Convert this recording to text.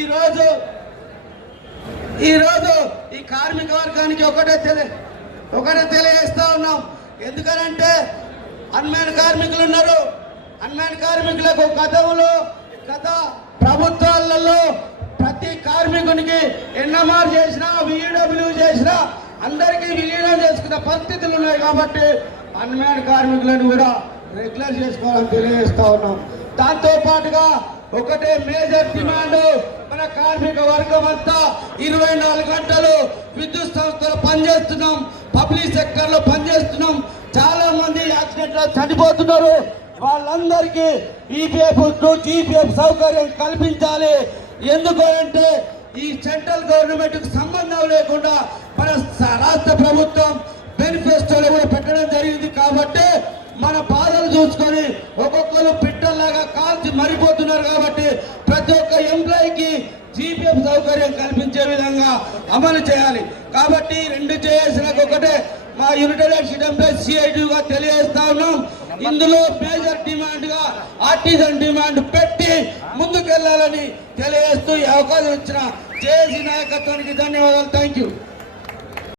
ఈరోజు ఈ కార్మిక వర్గానికి ఒకటే తెలియజేస్తా ఉన్నాం. ఎందుకనంటే అన్మ్యాన్ కార్మికులు ఉన్నారు. అన్మ్యాన్ కార్మికులకు గత ప్రభుత్వాలలో ప్రతి కార్మికునికి ఎన్ఎంఆర్ చేసినా విఈడబ్ల్యూ చేసినా అందరికీ విలీనం చేసుకున్న పరిస్థితులు ఉన్నాయి. కాబట్టి అన్మ్యాన్ కార్మికులను కూడా రెగ్యులర్ చేసుకోవాలని తెలియజేస్తా ఉన్నాం. దాంతో పాటుగా ఒకటే మేజర్ డిమాండ్, మన కార్మిక వర్గం అంతా 24 గంటలు విద్యుత్ సంస్థలో పనిచేస్తున్నాం, పబ్లిక్ సెక్టర్ లో పనిచేస్తున్నాం. చాలా మంది యాక్సిడెంట్ లో చనిపోతున్నారు. వాళ్ళందరికీ ఈపీఎఫ్ జీపీఎఫ్ సౌకర్యం కల్పించాలి. ఎందుకంటే ఈ సెంట్రల్ గవర్నమెంట్ కు సంబంధం లేకుండా మన రాష్ట్ర ప్రభుత్వం మేనిఫెస్టోలో కూడా పెట్టడం జరిగింది. కాబట్టి మన బాధలు చూసుకొని ఒక్కొక్కరు పిట్టల్లాగా కాల్చి మరిపోతున్నారు. కాబట్టి ప్రతి ఒక్క ఎంప్లాయీకి జీపీఎఫ్ సౌకర్యం కల్పించే విధంగా అమలు చేయాలి. కాబట్టి రెండు చేయాల్సిన ఒకటే మా యునైటెడ్ ఎంప్లాయీస్ సిఐటిగా తెలియజేస్తా ఉన్నాం. ఇందులో మేజర్ డిమాండ్ గా ఆర్టిజన్ డిమాండ్ పెట్టి ముందుకెళ్లాలని తెలియజేస్తూ ఈ అవకాశం ఇచ్చిన జేఏసీ నాయకత్వానికి ధన్యవాదాలు. Thank you.